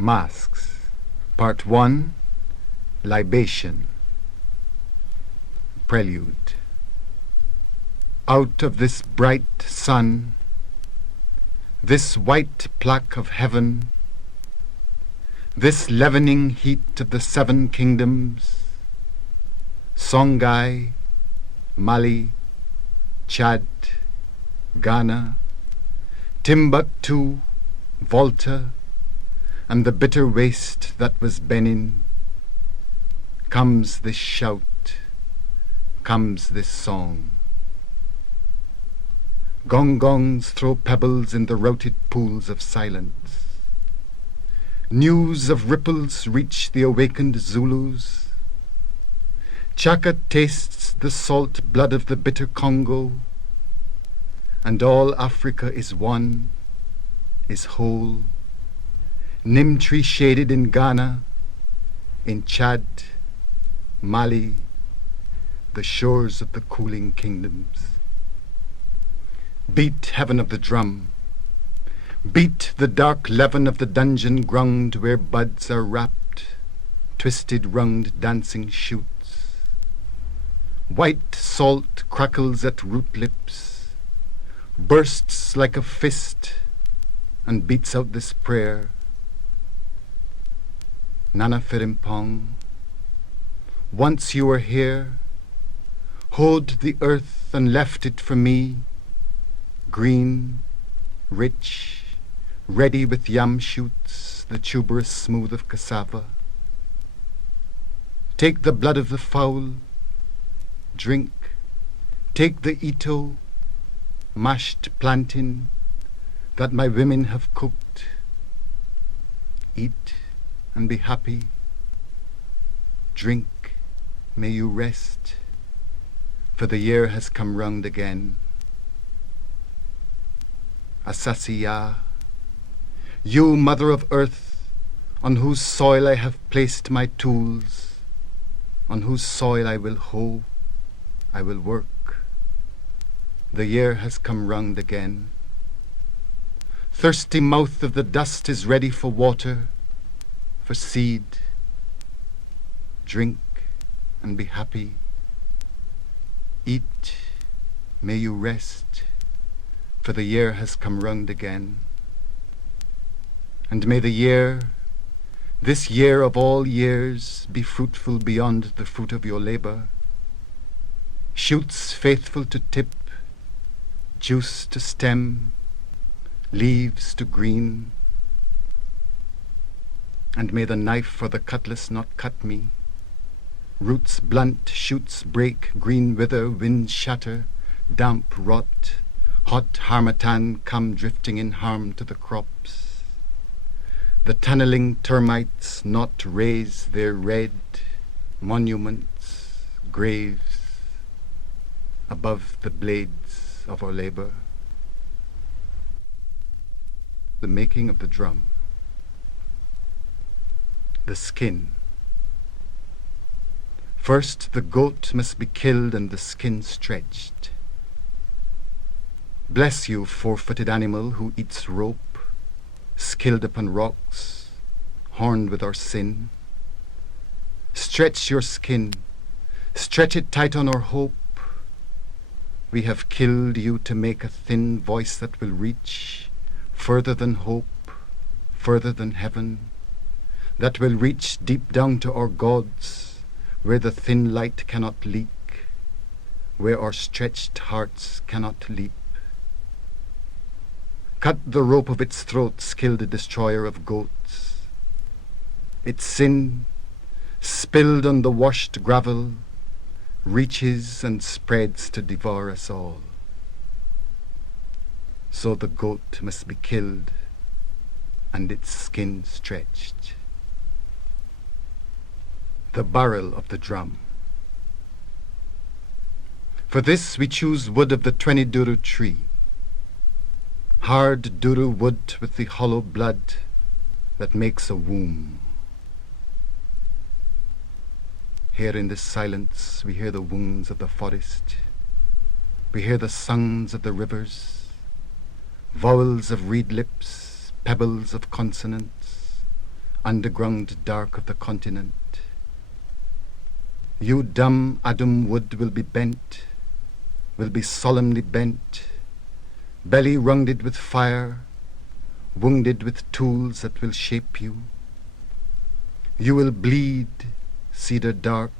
Masks. Part 1. Libation. Prelude. Out of this bright sun, this white plaque of heaven, this leavening heat of the 7 kingdoms, Songhai, Mali, Chad, Ghana, Timbuktu, Volta, and the bitter waste that was Benin, comes this shout, comes this song. Gong-gongs throw pebbles in the routed pools of silence. News of ripples reach the awakened Zulus. Chaka tastes the salt blood of the bitter Congo, and all Africa is one, is whole. Nim tree shaded in Ghana, in Chad, Mali, the shores of the cooling kingdoms. Beat heaven of the drum, beat the dark leaven of the dungeon ground where buds are wrapped, twisted round dancing shoots. White salt crackles at root lips, bursts like a fist, and beats out this prayer. Nana Firimpong, once you were here, hoed the earth and left it for me, green, rich, ready with yam shoots, the tuberous smooth of cassava. Take the blood of the fowl, drink, take the ito, mashed plantain, that my women have cooked. Eat and be happy. Drink, may you rest, for the year has come round again. Asasiya, you mother of earth, on whose soil I have placed my tools, on whose soil I will hoe, I will work. The year has come round again. Thirsty mouth of the dust is ready for water, for seed. Drink and be happy. Eat, may you rest, for the year has come round again. And may the year, this year of all years, be fruitful beyond the fruit of your labour. Shoots faithful to tip, juice to stem, leaves to green. And may the knife or the cutlass not cut me. Roots blunt, shoots break, green wither, winds shatter, damp rot, hot harmattan come drifting in harm to the crops. The tunneling termites not raise their red monuments, graves, above the blades of our labour. The making of the drum. The skin. First the goat must be killed and the skin stretched. Bless you, 4-footed animal who eats rope, skilled upon rocks, horned with our sin. Stretch your skin, stretch it tight on our hope. We have killed you to make a thin voice that will reach further than hope, further than heaven, that will reach deep down to our gods, where the thin light cannot leak, where our stretched hearts cannot leap. Cut the rope of its throat, skilled destroyer of goats. Its sin, spilled on the washed gravel, reaches and spreads to devour us all. So the goat must be killed and its skin stretched. The barrel of the drum. For this we choose wood of the 20 duru tree, hard duru wood with the hollow blood that makes a womb. Here in this silence we hear the wounds of the forest, we hear the songs of the rivers, vowels of reed lips, pebbles of consonants, underground dark of the continent. You dumb Adam wood will be bent, will be solemnly bent, belly wrunged with fire, wounded with tools that will shape you. You will bleed, cedar dark,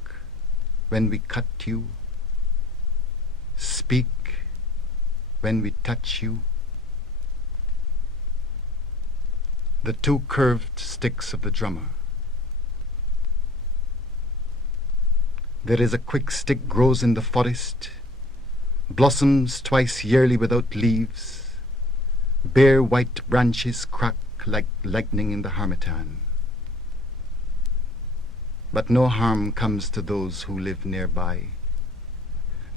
when we cut you, speak when we touch you. The two curved sticks of the drummer. There is a quick stick grows in the forest, blossoms twice yearly without leaves, bare white branches crack like lightning in the harmattan. But no harm comes to those who live nearby.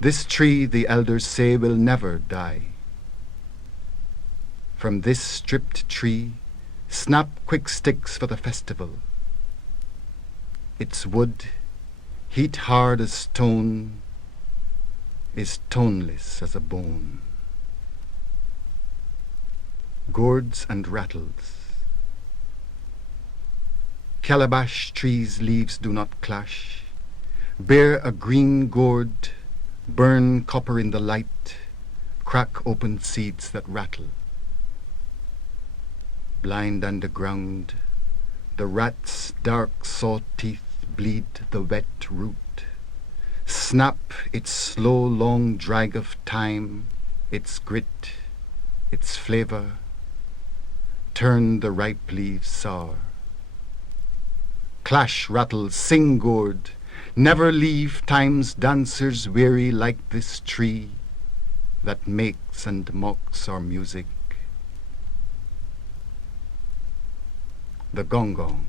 This tree, the elders say, will never die. From this stripped tree, snap quick sticks for the festival. Its wood, heat hard as stone, is toneless as a bone. Gourds and rattles. Calabash trees' leaves do not clash. Bear a green gourd, burn copper in the light, crack open seeds that rattle. Blind underground, the rat's dark saw teeth bleed the wet root. Snap its slow long drag of time, its grit, its flavor. Turn the ripe leaves sour. Clash, rattle, sing, gourd, never leave time's dancers weary like this tree that makes and mocks our music. The gong gong.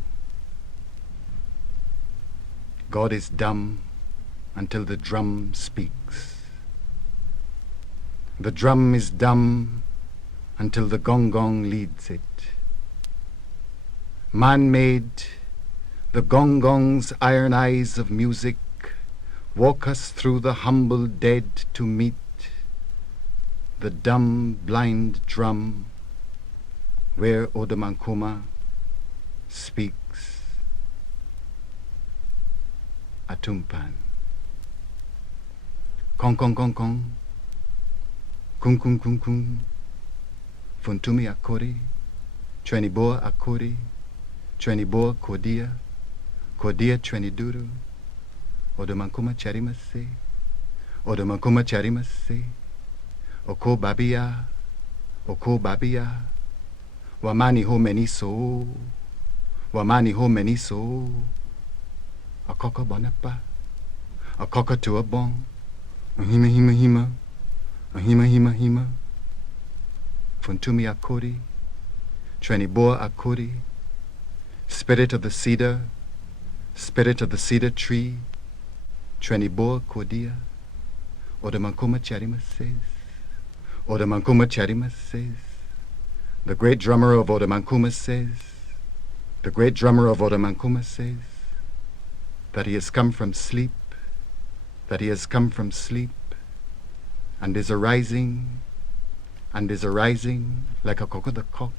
God is dumb until the drum speaks. The drum is dumb until the gong gong leads it. Man-made, the gong gong's iron eyes of music walk us through the humble dead to meet the dumb blind drum where Odamankuma speaks. Atumpan. Kong kong kong kong. Kung kung kung kung. Funtumi akori. Chweniboa akori. Chweniboa kodia. Kodia chweniduru. Odamankuma charimase. Odamankuma charimase. Oko babia. Oko babia. Wamani ho meniso. Wamani ho meniso. Akoko bonapa. Akoko tua bon. Ahima hima hima. Ahima hima hima. Funtumi akori. Chweniboa akori. Spirit of the cedar. Spirit of the cedar tree. Chweniboa kodia. Odamankuma charima says. Odamankuma charima says. The great drummer of Odamankuma says. The great drummer of Odamankuma says that he has come from sleep, that he has come from sleep, and is arising like a cock of the cock,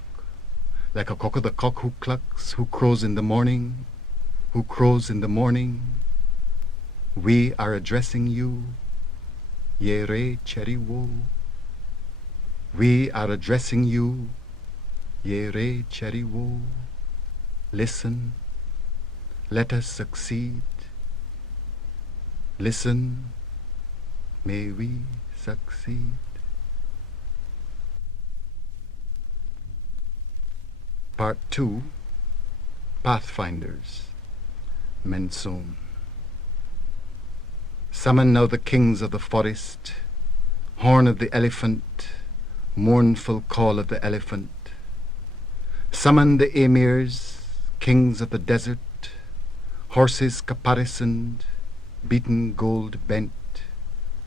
like a cock of the cock who clucks, who crows in the morning, who crows in the morning. We are addressing you, Yere Cheriwo. We are addressing you, Yere Cheriwo. Listen, let us succeed. Listen, may we succeed. Part 2, Pathfinders, Menson. Summon now the kings of the forest, horn of the elephant, mournful call of the elephant. Summon the emirs, kings of the desert, horses caparisoned, beaten gold bent,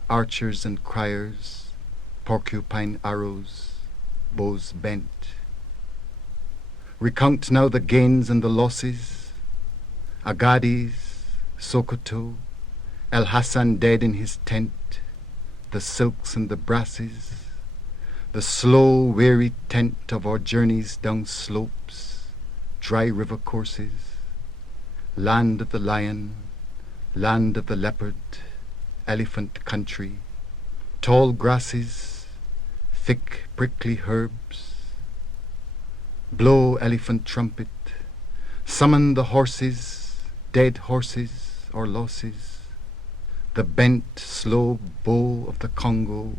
archers and criers, porcupine arrows, bows bent. Recount now the gains and the losses, Agadis, Sokoto, El Hassan dead in his tent, the silks and the brasses, the slow, weary tent of our journeys down slopes, dry river courses, land of the lion, land of the leopard, elephant country, tall grasses, thick prickly herbs. Blow elephant trumpet, summon the horses, dead horses or losses, the bent slow bow of the Congo,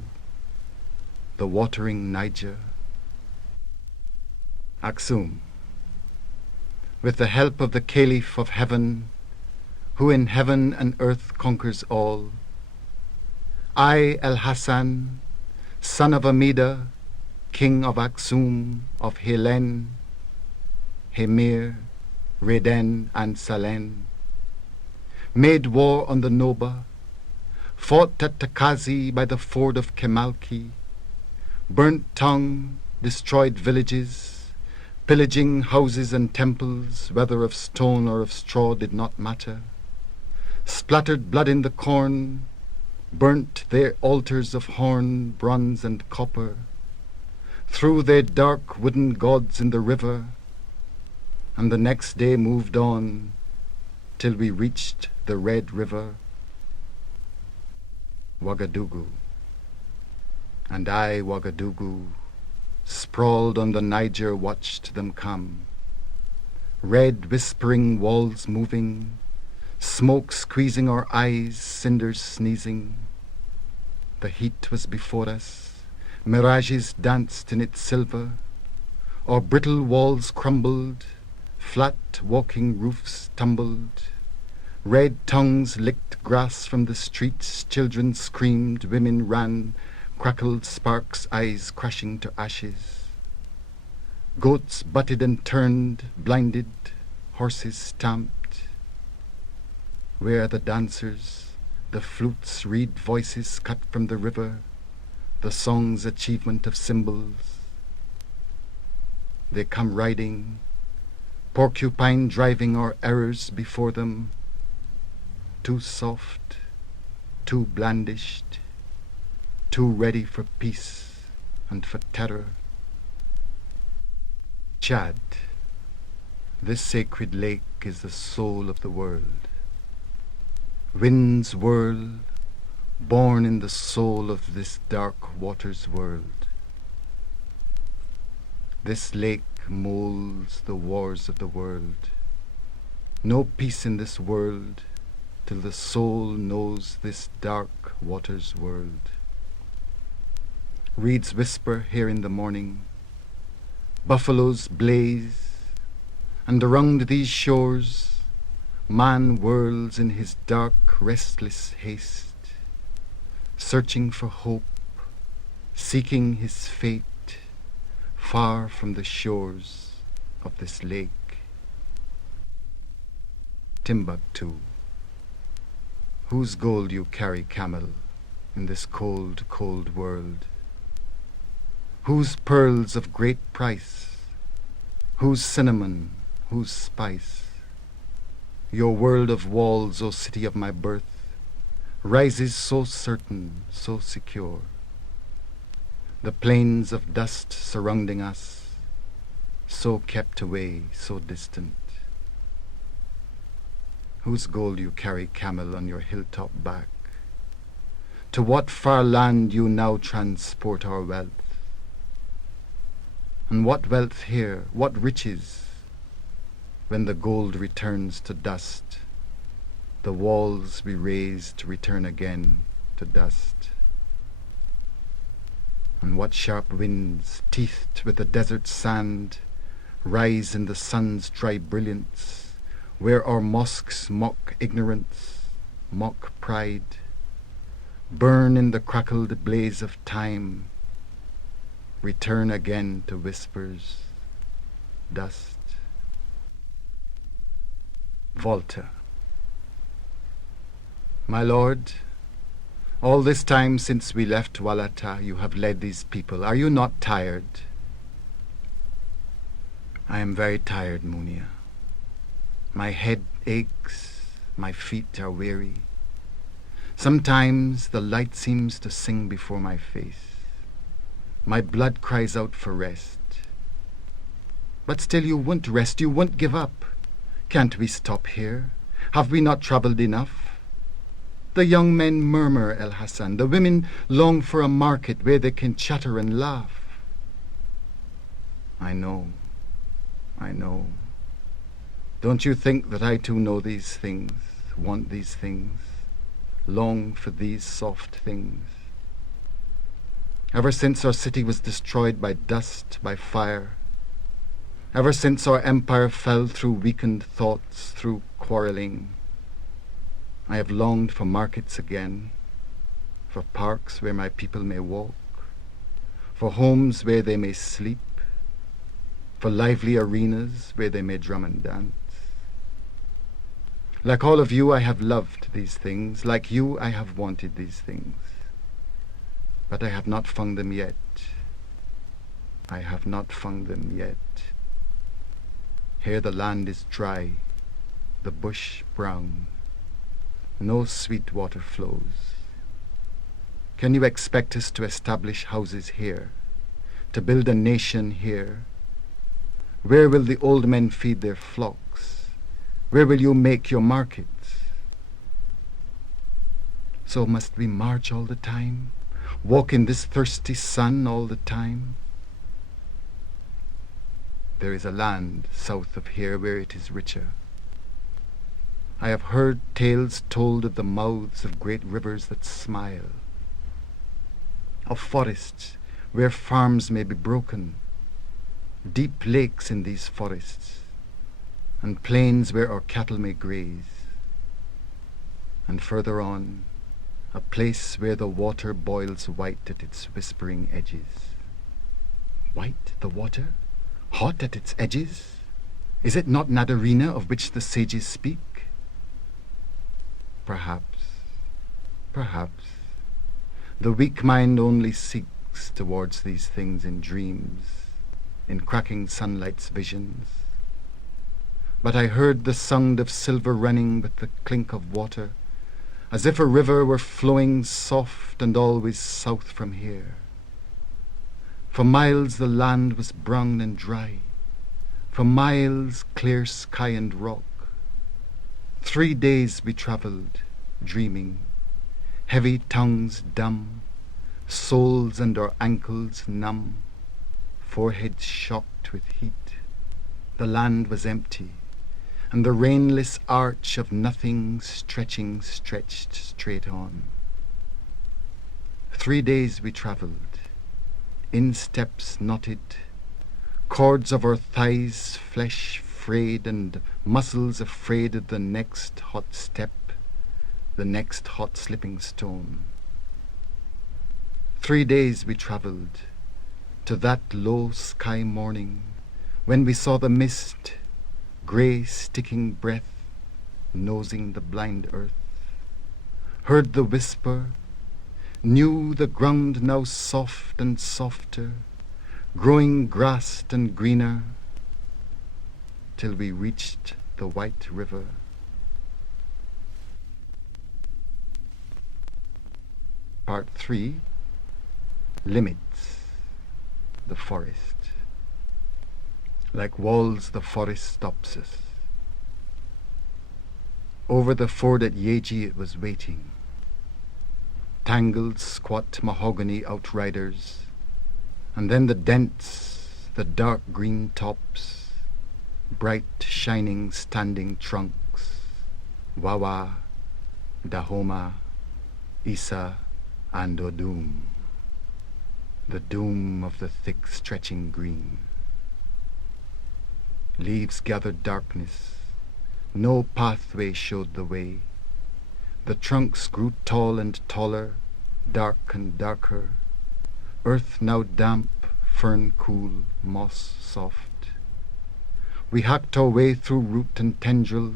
the watering Niger. Aksum, with the help of the Caliph of heaven, who in heaven and earth conquers all, I, El Hassan, son of Amida, king of Aksum, of Helen, Hemir, Reden, and Salen, made war on the Noba, fought at Takazi by the ford of Kemalki, burnt tongue, destroyed villages, pillaging houses and temples, whether of stone or of straw did not matter, splattered blood in the corn, burnt their altars of horn, bronze, and copper, threw their dark wooden gods in the river, and the next day moved on till we reached the Red River, Ouagadougou. And I, Ouagadougou, sprawled on the Niger, watched them come, red whispering walls moving, smoke squeezing our eyes, cinders sneezing. The heat was before us, mirages danced in its silver, our brittle walls crumbled, flat walking roofs tumbled, red tongues licked grass from the streets, children screamed, women ran, crackled sparks, eyes crashing to ashes. Goats butted and turned, blinded, horses stamped. Where are the dancers, the flutes, reed voices cut from the river, the song's achievement of symbols? They come riding, porcupine driving our errors before them, too soft, too blandished, too ready for peace and for terror. Chad, this sacred lake is the soul of the world. Winds whirl, born in the soul of this dark water's world. This lake molds the wars of the world. No peace in this world till the soul knows this dark water's world. Reeds whisper here in the morning, buffaloes blaze, and around these shores man whirls in his dark, restless haste, searching for hope, seeking his fate, far from the shores of this lake. Timbuktu, whose gold you carry, camel, in this cold, cold world? Whose pearls of great price, whose cinnamon, whose spice? Your world of walls, O city of my birth, rises so certain, so secure. The plains of dust surrounding us, so kept away, so distant. Whose gold you carry, camel, on your hilltop back? To what far land you now transport our wealth? And what wealth here, what riches, when the gold returns to dust, the walls we raised return again to dust? And what sharp winds, teethed with the desert sand, rise in the sun's dry brilliance, where our mosques mock ignorance, mock pride, burn in the crackled blaze of time, return again to whispers, dust. Volta. My lord, all this time since we left Walata, you have led these people. Are you not tired? I am very tired, Munia. My head aches, my feet are weary. Sometimes the light seems to sing before my face. My blood cries out for rest. But still you won't rest, you won't give up. Can't we stop here? Have we not travelled enough? The young men murmur, El Hassan. The women long for a market where they can chatter and laugh. I know. Don't you think that I too know these things, want these things, long for these soft things? Ever since our city was destroyed by dust, by fire, ever since our empire fell through weakened thoughts, through quarrelling, I have longed for markets again, for parks where my people may walk, for homes where they may sleep, for lively arenas where they may drum and dance. Like all of you, I have loved these things. Like you, I have wanted these things. But I have not found them yet. I have not found them yet. Here the land is dry, the bush brown. No sweet water flows. Can you expect us to establish houses here, to build a nation here? Where will the old men feed their flocks? Where will you make your markets? So must we march all the time? Walk in this thirsty sun all the time? There is a land south of here where it is richer. I have heard tales told of the mouths of great rivers that smile, of forests where farms may be broken, deep lakes in these forests, and plains where our cattle may graze, and further on, a place where the water boils white at its whispering edges. White, the water? Hot at its edges? Is it not Nadarina of which the sages speak? Perhaps. The weak mind only seeks towards these things in dreams, in cracking sunlight's visions. But I heard the sound of silver running with the clink of water, as if a river were flowing soft and always south from here. For miles the land was brown and dry, for miles clear sky and rock. 3 days we travelled, dreaming, heavy tongues dumb, soles and our ankles numb, foreheads shocked with heat. The land was empty, and the rainless arch of nothing stretched straight on. 3 days we travelled, insteps knotted, cords of our thighs flesh frayed and muscles afraid of the next hot step, the next hot slipping stone. 3 days we travelled, to that low sky morning, when we saw the mist, grey sticking breath, nosing the blind earth, heard the whisper, knew the ground now soft and softer, growing grassed and greener, till we reached the white river. Part 3. Limits. The forest. Like walls, the forest stops us. Over the ford at Yeji it was waiting. Tangled, squat mahogany outriders, and then the dents, the dark green tops, bright, shining, standing trunks, Wawa, Dahoma, Isa, and Odum, the doom of the thick, stretching green. Leaves gathered darkness, no pathway showed the way. The trunks grew tall and taller, dark and darker, earth now damp, fern cool, moss soft. We hacked our way through root and tendril,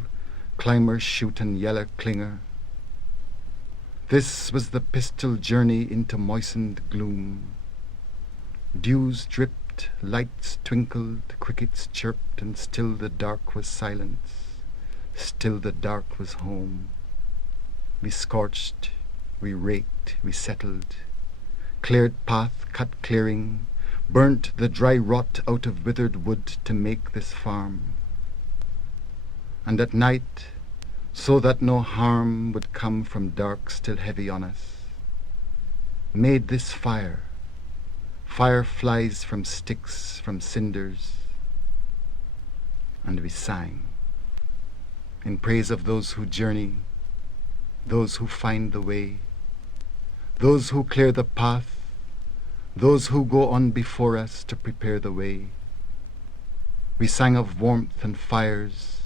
climber, shoot, and yeller clinger. This was the pistol journey into moistened gloom. Dews dripped, lights twinkled, crickets chirped, and still the dark was silence, still the dark was home. We scorched, we raked, we settled, cleared path, cut clearing, burnt the dry rot out of withered wood to make this farm. And at night, so that no harm would come from dark still heavy on us, made this fire, fireflies from sticks, from cinders, and we sang in praise of those who journey, those who find the way, those who clear the path, those who go on before us to prepare the way. We sang of warmth and fires,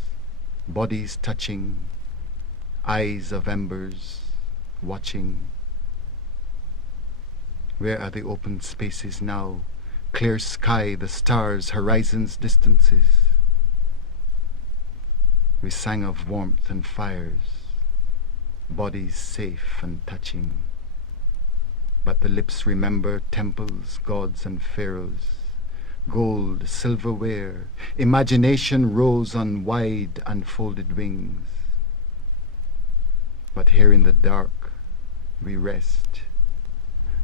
bodies touching, eyes of embers watching. Where are the open spaces now? Clear sky, the stars, horizons, distances. We sang of warmth and fires, bodies safe and touching. But the lips remember temples, gods and pharaohs, gold, silverware. Imagination rose on wide unfolded wings. But here in the dark we rest.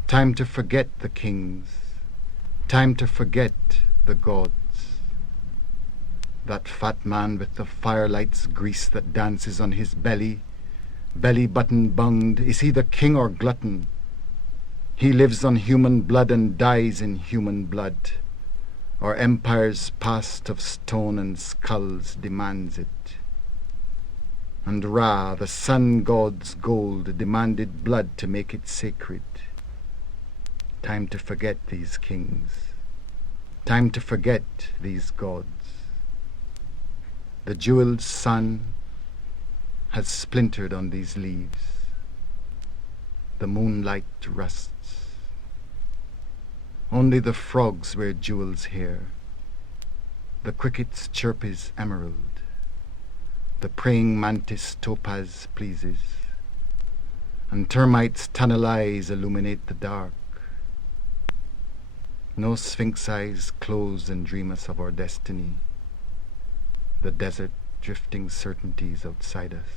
Time to forget the kings, time to forget the gods. That fat man with the firelight's grease that dances on his belly, belly button bunged, is he the king or glutton? He lives on human blood and dies in human blood, or empire's past of stone and skulls demands it. And Ra, the sun god's gold, demanded blood to make it sacred. Time to forget these kings, time to forget these gods. The jeweled sun has splintered on these leaves. The moonlight rusts. Only the frogs wear jewels here. The cricket's chirp is emerald. The praying mantis topaz pleases. And termites' tunnel eyes illuminate the dark. No sphinx eyes close and dream us of our destiny. The desert drifting certainties outside us.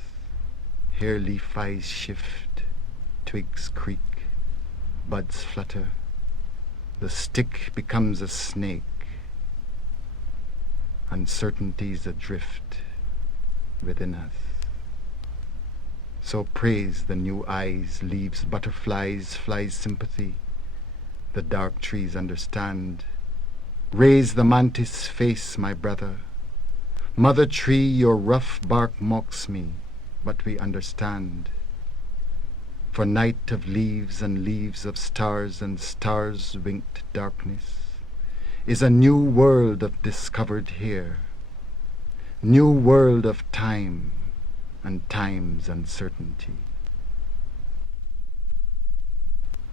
Here leaf eyes shift, twigs creak, buds flutter. The stick becomes a snake. Uncertainties adrift within us. So praise the new eyes, leaves, butterflies, flies sympathy. The dark trees understand. Raise the mantis face, my brother. Mother tree, your rough bark mocks me, but we understand. For night of leaves and leaves of stars and stars winked darkness is a new world of discovered here. New world of time and time's uncertainty.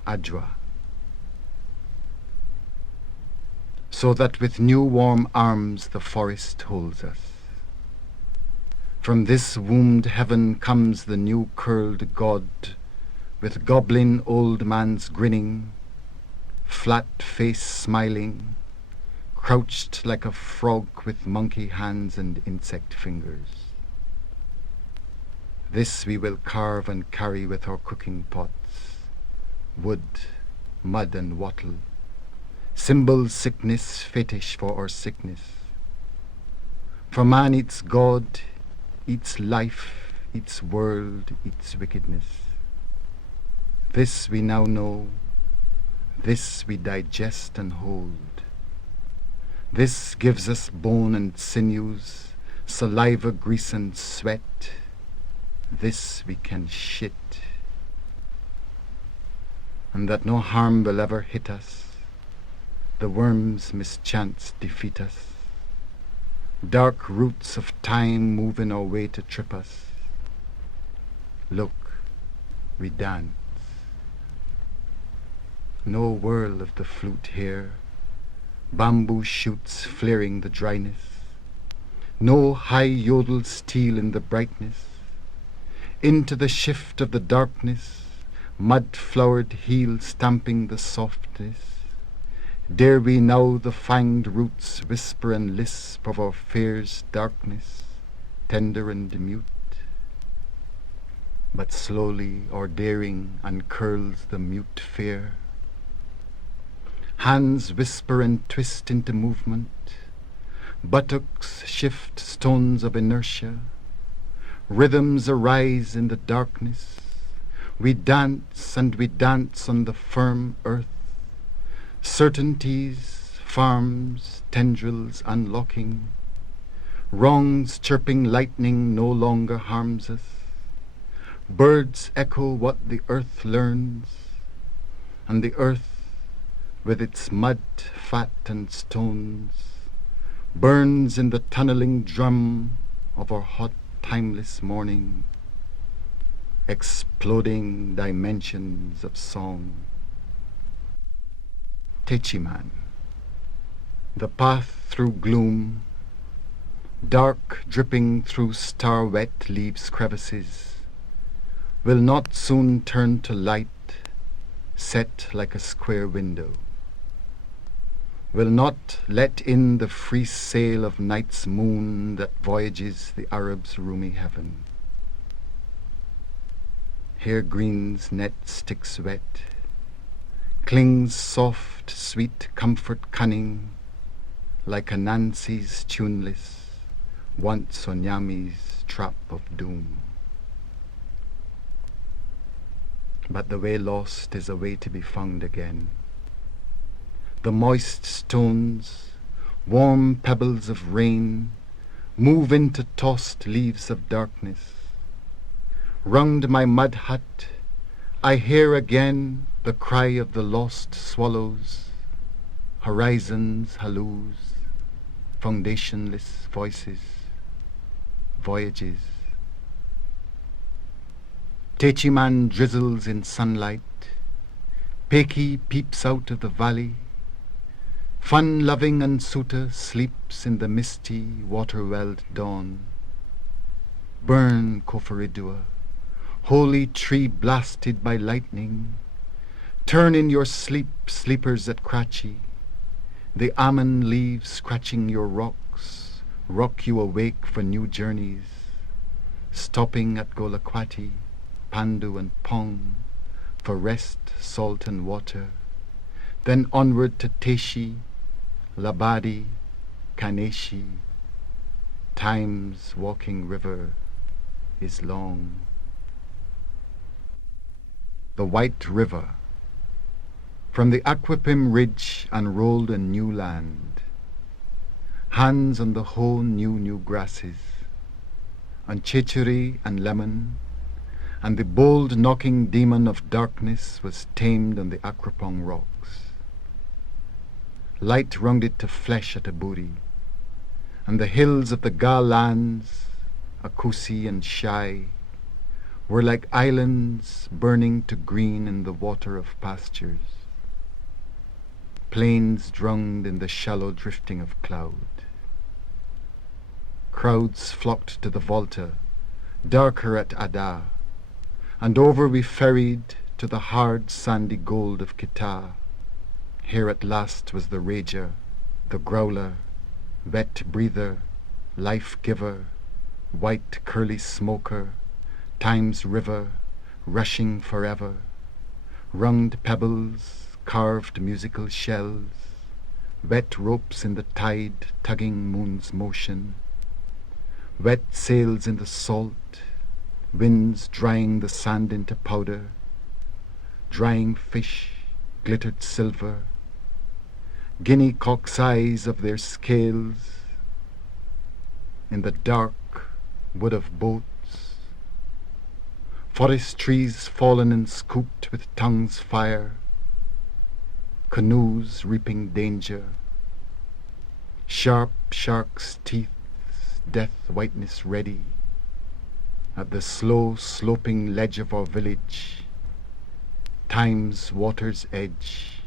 Adwa. So that with new warm arms the forest holds us. From this wombed heaven comes the new curled god, with goblin old man's grinning, flat face smiling, crouched like a frog with monkey hands and insect fingers. This we will carve and carry with our cooking pots, wood, mud and wattle, symbol sickness, fetish for our sickness. For man eats God, eats life, eats world, eats wickedness. This we now know, this we digest and hold. This gives us bone and sinews, saliva, grease and sweat. This we can shit. And that no harm will ever hit us. The worms mischance defeat us. Dark roots of time move in our way to trip us. Look, we dance. No whirl of the flute here, bamboo shoots flaring the dryness. No high yodel steal in the brightness. Into the shift of the darkness, mud-flowered heel stamping the softness. Dare we now the fanged roots whisper and lisp of our fear's darkness, tender and mute? But slowly our daring uncurls the mute fear. Hands whisper and twist into movement. Buttocks shift stones of inertia. Rhythms arise in the darkness. We dance and we dance on the firm earth. Certainties, farms, tendrils unlocking. Wrongs chirping lightning no longer harms us. Birds echo what the earth learns, and the earth, with its mud, fat and stones, burns in the tunneling drum of our hot, timeless morning, exploding dimensions of song. Techiman, the path through gloom, dark dripping through star-wet leaves crevices, will not soon turn to light, set like a square window. Will not let in the free sail of night's moon that voyages the Arab's roomy heaven. Here green's net sticks wet, clings soft, sweet comfort cunning, like a Nancy's tuneless, once Onyami's trap of doom. But the way lost is a way to be found again. The moist stones, warm pebbles of rain, move into tossed leaves of darkness. Round my mud hut, I hear again the cry of the lost swallows, horizons halloos, foundationless voices, voyages. Techiman drizzles in sunlight, Peki peeps out of the valley, fun-loving Ansuta sleeps in the misty, water-welled dawn. Burn, Koforidua, holy tree blasted by lightning, turn in your sleep, sleepers at Kratchi, the almond leaves scratching your rocks, rock you awake for new journeys, stopping at Golakwati, Pandu and Pong, for rest, salt and water, then onward to Teshi, Labadi, Kaneshi. Time's walking river is long. The White River. From the Aquapim Ridge unrolled a new land. Hands on the whole new grasses, on chichuri and lemon, and the bold knocking demon of darkness was tamed on the Akrapong rocks. Light rounded to flesh at Aburi, and the hills of the Ga lands, Akusi and Shai, were like islands burning to green in the water of pastures. Plains drowned in the shallow drifting of cloud. Crowds flocked to the Volta, darker at Ada, and over we ferried to the hard sandy gold of Kita. Here at last was the rager, the growler, wet breather, life-giver, white curly smoker, time's river, rushing forever, runged pebbles, carved musical shells, wet ropes in the tide tugging moon's motion, wet sails in the salt, winds drying the sand into powder, drying fish, glittered silver, guinea cock's eyes of their scales, in the dark wood of boats, forest trees fallen and scooped with tongues fire, canoes reaping danger, sharp shark's teeth, death whiteness ready, at the slow sloping ledge of our village, time's water's edge,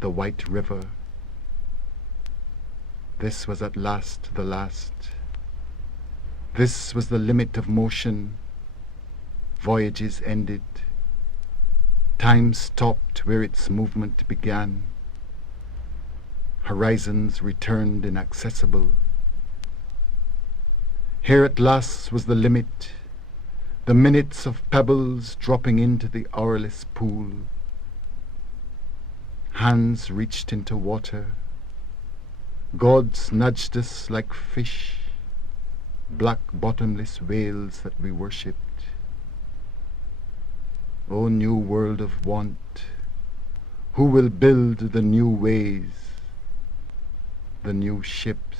the White River. This was at last the last. This was the limit of motion. Voyages ended. Time stopped where its movement began. Horizons returned inaccessible. Here at last was the limit, the minutes of pebbles dropping into the hourless pool. Hands reached into water. Gods nudged us like fish, black bottomless whales that we worshipped. O new world of want, who will build the new ways, the new ships?